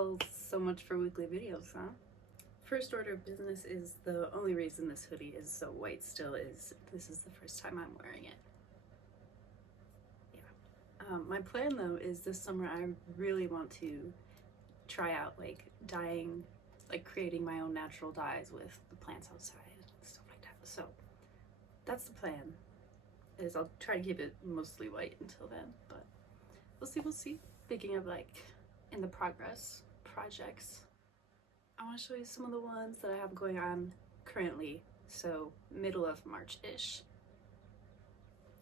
Well, so much for weekly videos, huh? First order of business is the only reason this hoodie is so white still is this is the first time I'm wearing it. Yeah. My plan though is this summer I really want to try out like dyeing, like creating my own natural dyes with the plants outside and stuff like that. So that's the plan. Is I'll try to keep it mostly white until then, but we'll see. Speaking of like in the progress projects, I want to show you some of the ones that I have going on currently, so middle of March-ish.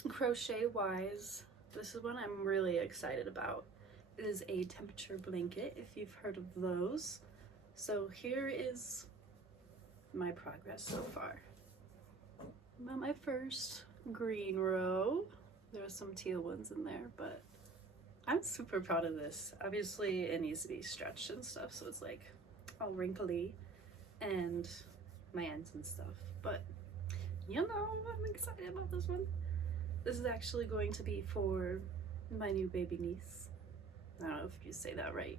Crochet wise, this is one I'm really excited about. It is a temperature blanket, if you've heard of those. So here is my progress so far. I'm at my first green row. There are some teal ones in there, but I'm super proud of this. Obviously it needs to be stretched and stuff, so it's like all wrinkly and my ends and stuff, but you know, I'm excited about this one. This is actually going to be for my new baby niece. I don't know if you say that right.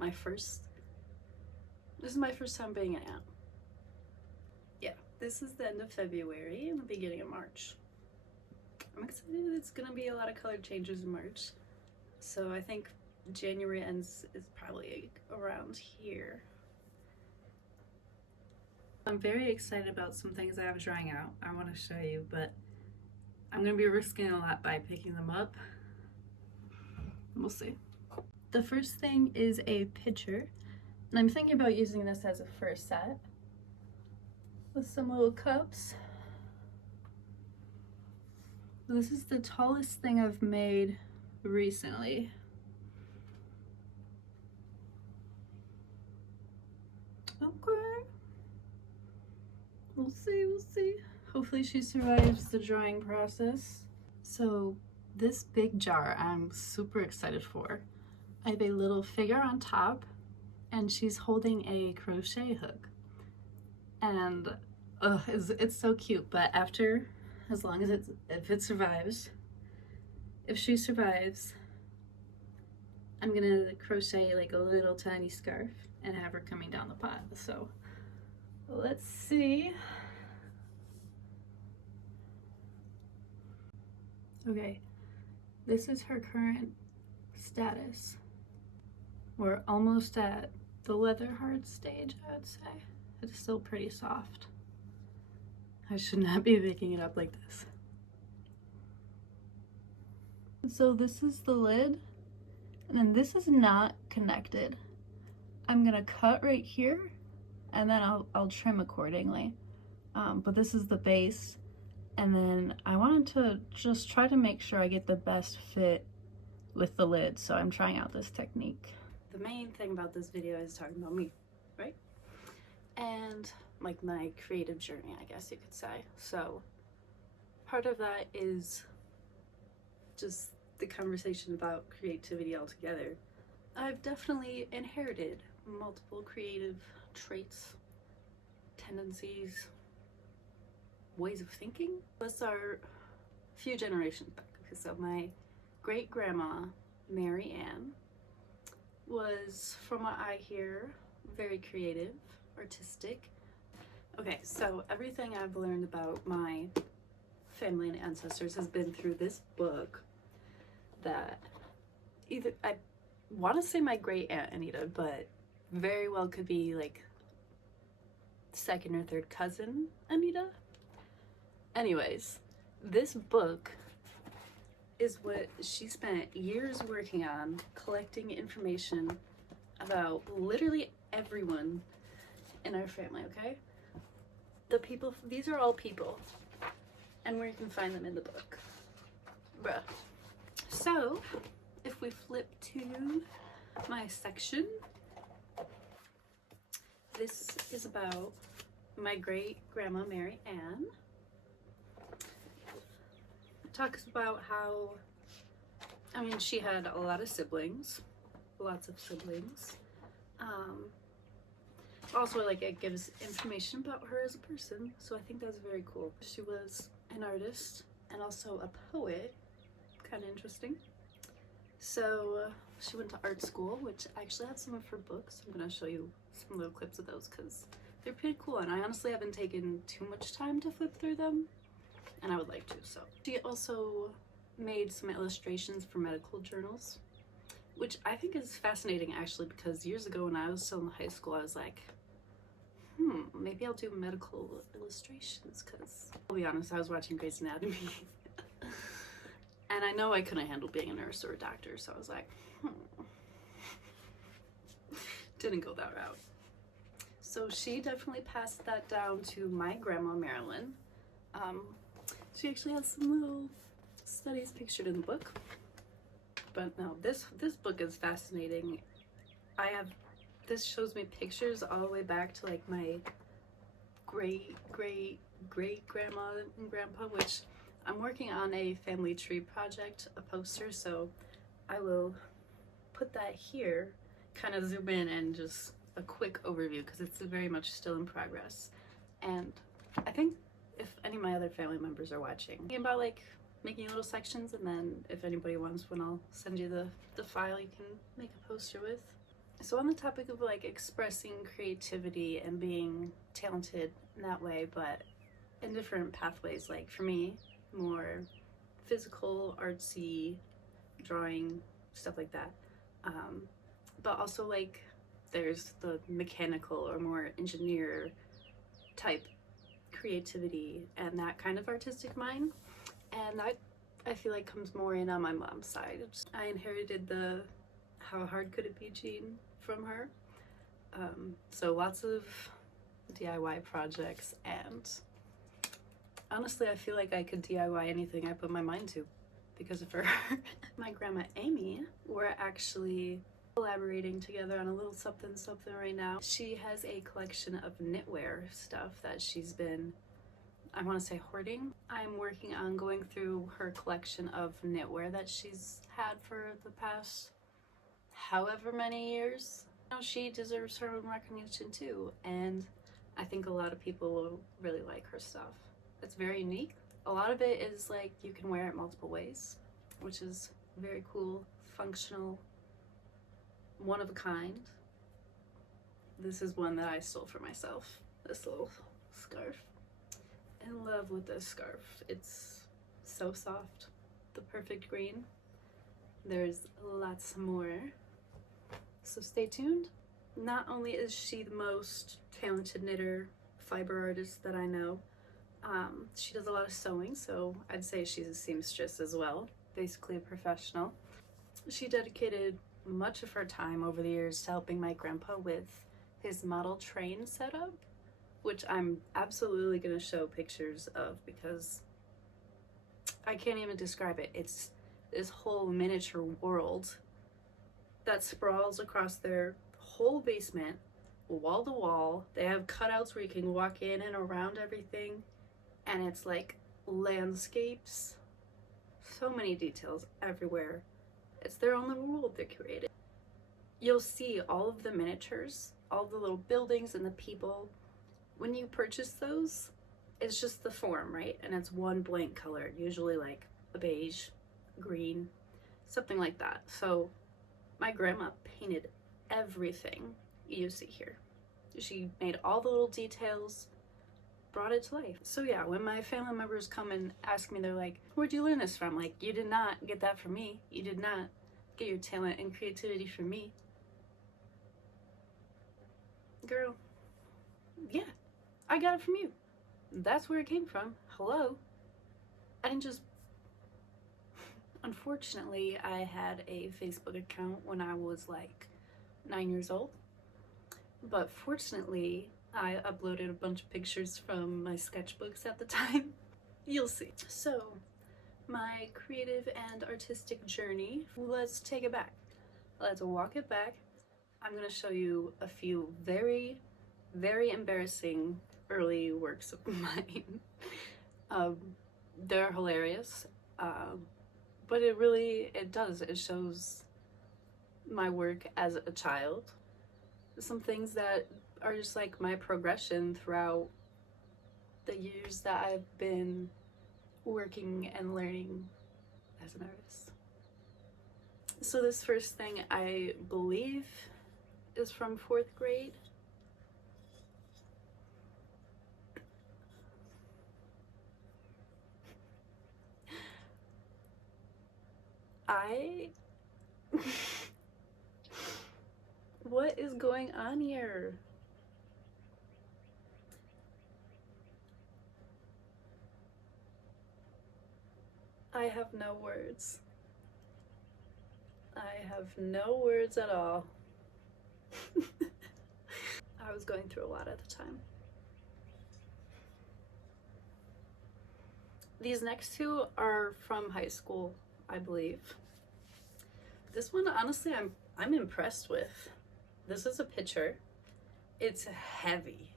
This is my first time being an aunt. Yeah, this is the end of February and the beginning of March. I'm excited. It's gonna be a lot of color changes in March. So I think January ends is probably around here. I'm very excited about some things I have drying out. I want to show you, but I'm going to be risking a lot by picking them up. We'll see. The first thing is a pitcher, and I'm thinking about using this as a first set with some little cups. This is the tallest thing I've made recently. Okay. We'll see. Hopefully she survives the drying process. So this big jar I'm super excited for. I have a little figure on top and she's holding a crochet hook. And it's so cute, but after, as long as if she survives, I'm gonna crochet like a little tiny scarf and have her coming down the pot. So let's see. Okay, this is her current status. We're almost at the leather hard stage, I would say. It's still pretty soft. I should not be picking it up like this. So this is the lid, and then this is not connected. I'm gonna cut right here, and then I'll trim accordingly. But this is the base, and then I wanted to just try to make sure I get the best fit with the lid, so I'm trying out this technique. The main thing about this video is talking about me, right? And like my creative journey, I guess you could say. So part of that is just the conversation about creativity altogether. I've definitely inherited multiple creative traits, tendencies, ways of thinking. Those are a few generations back. Okay, so my great grandma, Mary Ann, was, from what I hear, very creative, artistic. Okay, so everything I've learned about my family and ancestors has been through this book that I want to say my great aunt Anita, but very well could be like second or third cousin Anita. Anyways, this book is what she spent years working on, collecting information about literally everyone in our family, okay? The people, these are all people, and where you can find them in the book. Bruh. So, if we flip to my section, this is about my great grandma Mary Ann. Talks about how, I mean, she had a lot of siblings, lots of siblings. Also, like, it gives information about her as a person, so I think that's very cool. She was an artist and also a poet, kind of interesting. So she went to art school, which I actually have some of her books. I'm gonna show you some little clips of those because they're pretty cool, and I honestly haven't taken too much time to flip through them, and I would like to. So she also made some illustrations for medical journals, which I think is fascinating actually, because years ago when I was still in high school, I was like, maybe I'll do medical illustrations, because I'll be honest, I was watching Grey's Anatomy and I know I couldn't handle being a nurse or a doctor, so I was like, didn't go that route. So she definitely passed that down to my grandma Marilyn. She actually has some little studies pictured in the book. But no, this book is fascinating. This shows me pictures all the way back to like my great grandma and grandpa, which I'm working on a family tree project, a poster, so I will put that here, kind of zoom in and just a quick overview because it's very much still in progress. And I think if any of my other family members are watching, thinking about like making little sections, and then if anybody wants one, I'll send you the file you can make a poster with. So on the topic of like expressing creativity and being talented in that way, but in different pathways, like for me, more physical, artsy, drawing, stuff like that. But also like there's the mechanical or more engineer type creativity and that kind of artistic mind. And that I feel like comes more in on my mom's side. I inherited the how hard could it be gene from her. So lots of DIY projects, and honestly I feel like I could DIY anything I put my mind to because of her. My grandma Amy, we're actually collaborating together on a little something right now. She has a collection of knitwear stuff that she's been, I want to say, hoarding. I'm working on going through her collection of knitwear that she's had for the past however many years. You know, she deserves her own recognition too, and I think a lot of people will really like her stuff. It's very unique. A lot of it is like you can wear it multiple ways, which is very cool, functional, one of a kind. This is one that I stole for myself, this little scarf. In love with this scarf. It's so soft, the perfect green. There's lots more, so stay tuned. Not only is she the most talented knitter, fiber artist that I know, she does a lot of sewing, so I'd say she's a seamstress as well, basically a professional. She dedicated much of her time over the years to helping my grandpa with his model train setup, which I'm absolutely going to show pictures of because I can't even describe it. It's this whole miniature world that sprawls across their whole basement, wall to wall. They have cutouts where you can walk in and around everything, and it's like landscapes, so many details everywhere. It's their own little world they created. You'll see all of the miniatures, all the little buildings and the people. When you purchase those, it's just the form, right? And it's one blank color, usually like a beige, green, something like that. So my grandma painted everything you see here. She made all the little details, brought it to life. So yeah, when my family members come and ask me, they're like, where'd you learn this from? Like, you did not get that from me. You did not get your talent and creativity from me. Girl, yeah, I got it from you. That's where it came from. Hello. I didn't just... Unfortunately, I had a Facebook account when I was like 9 years old. But fortunately, I uploaded a bunch of pictures from my sketchbooks at the time. You'll see. So, my creative and artistic journey, let's take it back. Let's walk it back. I'm going to show you a few very, very embarrassing early works of mine. They're hilarious, but it shows my work as a child. Some things that are just like my progression throughout the years that I've been working and learning as an artist. So this first thing I believe is from 4th grade. What is going on here? I have no words. I have no words at all. I was going through a lot at the time. These next two are from high school, I believe. This one, honestly, I'm impressed with. This is a picture. It's heavy.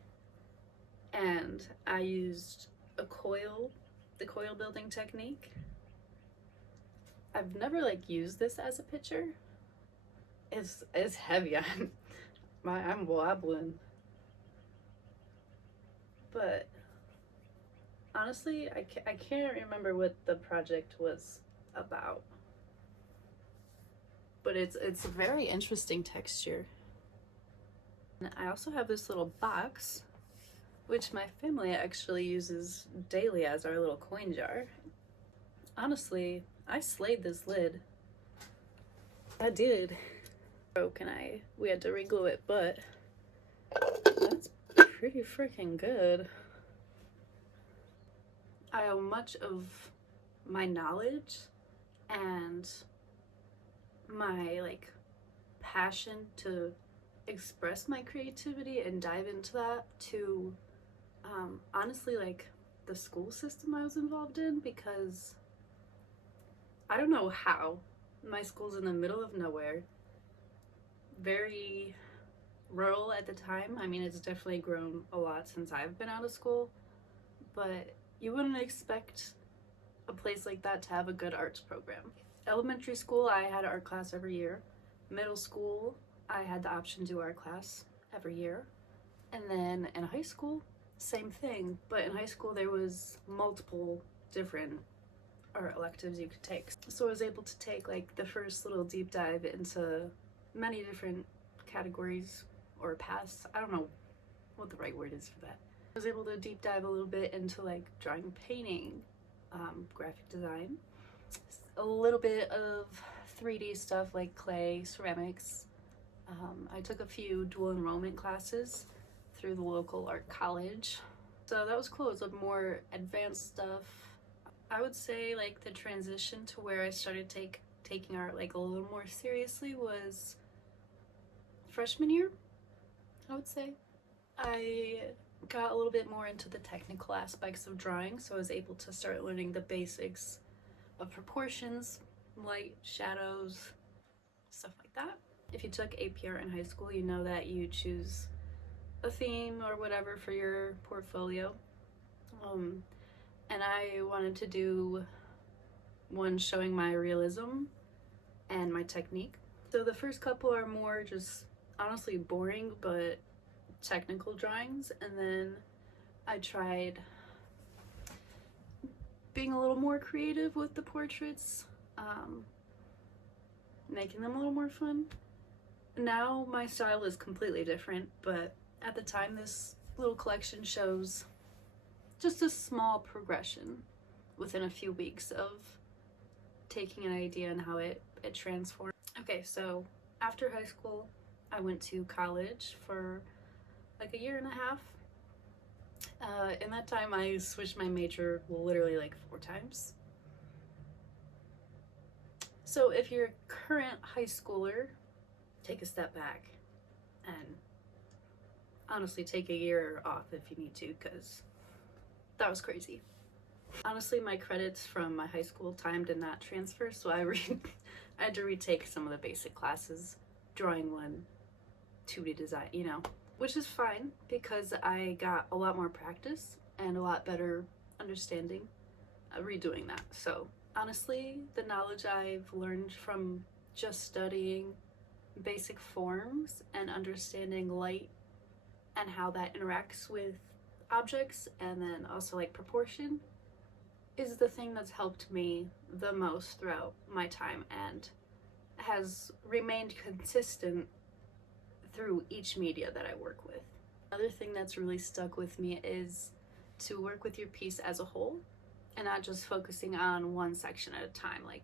And I used the coil building technique. I've never like used this as a picture. It's heavy. I'm wobbling. But honestly, I can't remember what the project was about. But it's a very interesting texture. And I also have this little box, which my family actually uses daily as our little coin jar. Honestly, I slayed this lid. I did. Broke and we had to re-glue it, but that's pretty freaking good. I owe much of my knowledge and my like passion to express my creativity and dive into that to honestly like the school system I was involved in, because I don't know how. My school's in the middle of nowhere, very rural at the time. I mean, it's definitely grown a lot since I've been out of school, but you wouldn't expect a place like that to have a good arts program. Elementary school, I had art class every year. Middle school, I had the option to do art class every year. And then in high school, same thing, but in high school there was multiple different art electives you could take. So I was able to take like the first little deep dive into many different categories or paths. I don't know what the right word is for that. I was able to deep dive a little bit into like drawing and painting, graphic design, a little bit of 3D stuff like clay, ceramics. I took a few dual enrollment classes through the local art college. So that was cool. It was a more advanced stuff. I would say like the transition to where I started taking art like a little more seriously was freshman year, I would say. I got a little bit more into the technical aspects of drawing, so I was able to start learning the basics of proportions, light, shadows, stuff like that. If you took AP Art in high school, you know that you choose a theme or whatever for your portfolio. And I wanted to do one showing my realism and my technique. So the first couple are more just honestly boring but technical drawings, and then I tried being a little more creative with the portraits, making them a little more fun. Now my style is completely different, but at the time this little collection shows just a small progression within a few weeks of taking an idea and how it transformed. Okay, so after high school, I went to college for like a year and a half. In that time, I switched my major literally like 4 times. So if you're a current high schooler, take a step back and honestly take a year off if you need to, because that was crazy. Honestly, my credits from my high school time did not transfer, so I had to retake some of the basic classes, drawing 1, 2D design, you know, which is fine because I got a lot more practice and a lot better understanding redoing that. So honestly, the knowledge I've learned from just studying basic forms and understanding light and how that interacts with objects, and then also like proportion, is the thing that's helped me the most throughout my time and has remained consistent through each media that I work with. Another thing that's really stuck with me is to work with your piece as a whole and not just focusing on one section at a time. Like,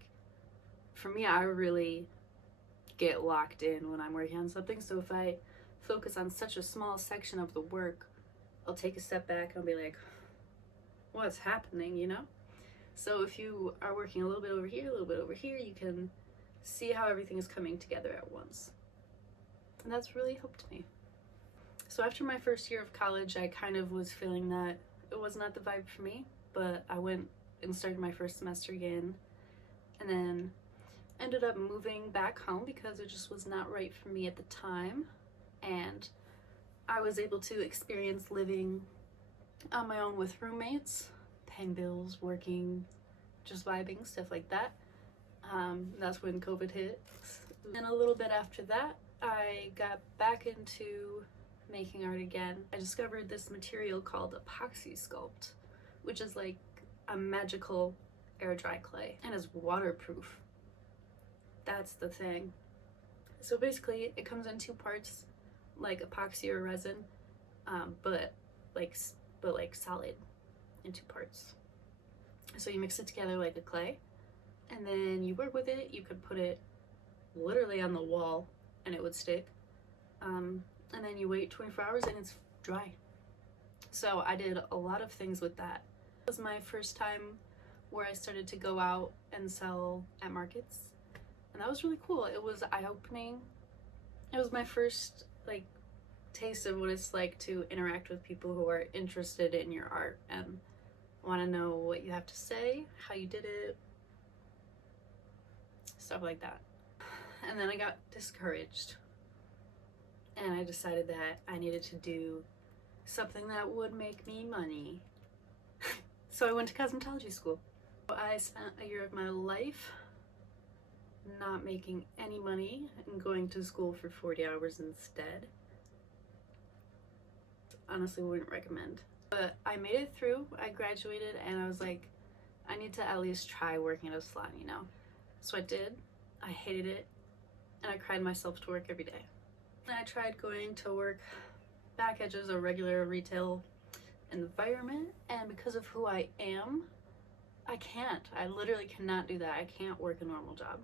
for me, I really get locked in when I'm working on something. So if I focus on such a small section of the work, I'll take a step back and I'll be like, what's happening, you know? So if you are working a little bit over here, a little bit over here, you can see how everything is coming together at once. And that's really helped me. So after my first year of college, I kind of was feeling that it was not the vibe for me, but I went and started my first semester again, and then ended up moving back home because it just was not right for me at the time. And I was able to experience living on my own with roommates, paying bills, working, just vibing, stuff like that. That's when COVID hit. And a little bit after that, I got back into making art again. I discovered this material called epoxy sculpt, which is like a magical air dry clay and is waterproof. That's the thing. So basically it comes in two parts, like epoxy or resin, but like solid in two parts. So you mix it together like a clay, and then you work with it. You could put it literally on the wall and it would stick, and then you wait 24 hours and it's dry. So I did a lot of things with that. It was my first time where I started to go out and sell at markets, and that was really cool. It was eye-opening. It was my first like taste of what it's like to interact with people who are interested in your art and want to know what you have to say, how you did it, stuff like that. And then I got discouraged, and I decided that I needed to do something that would make me money. So I went to cosmetology school. I spent a year of my life not making any money and going to school for 40 hours instead. Honestly, wouldn't recommend. But I made it through. I graduated and I was like, I need to at least try working at a salon, you know? So I did. I hated it, and I cried myself to work every day. And I tried going to work back at just a regular retail environment, and because of who I am, I can't. I literally cannot do that. I can't work a normal job.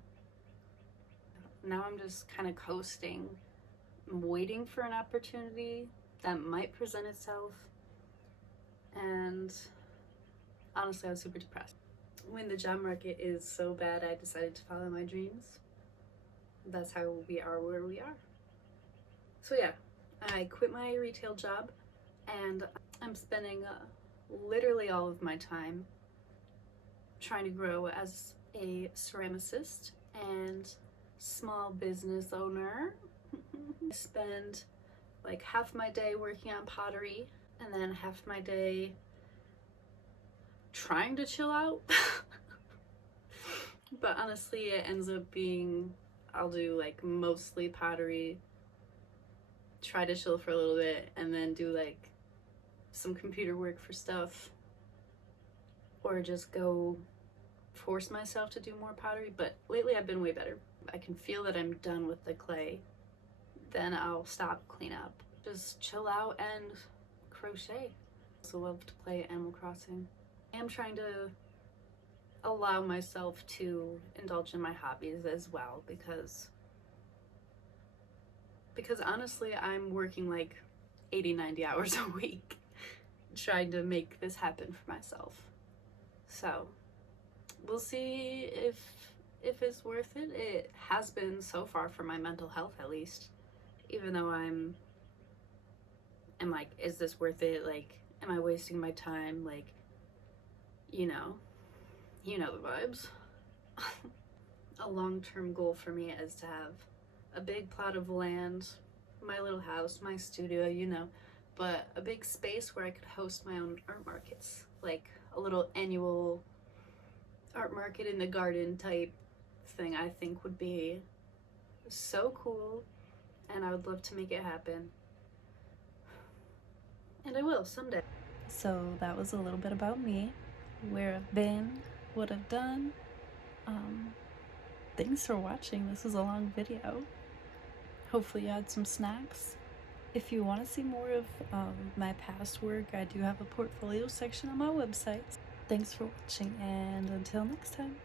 Now I'm just kind of coasting. I'm waiting for an opportunity that might present itself, and honestly, I was super depressed. When the job market is so bad, I decided to follow my dreams. That's how we are where we are. So yeah, I quit my retail job, and I'm spending literally all of my time trying to grow as a ceramicist and small business owner. I spend like half my day working on pottery and then half my day trying to chill out. But honestly, it ends up being, I'll do like mostly pottery, try to chill for a little bit, and then do like some computer work for stuff, or just go force myself to do more pottery. But lately I've been way better. I can feel that I'm done with the clay, then I'll stop, clean up, just chill out and crochet. I also love to play Animal Crossing. I am trying to allow myself to indulge in my hobbies as well, because honestly I'm working like 80-90 hours a week trying to make this happen for myself. So we'll see if it's worth it. It has been so far for my mental health, at least, even though I'm like, is this worth it? Like, am I wasting my time? Like, you know the vibes. A long-term goal for me is to have a big plot of land, my little house, my studio, you know, but a big space where I could host my own art markets, like a little annual art market in the garden type thing. I think would be so cool, and I would love to make it happen, and I will someday. So that was a little bit about me, where I've been, what I've done. thanks for watching. This was a long video. Hopefully you had some snacks. If you want to see more of my past work, I do have a portfolio section on my website. Thanks for watching, and until next time.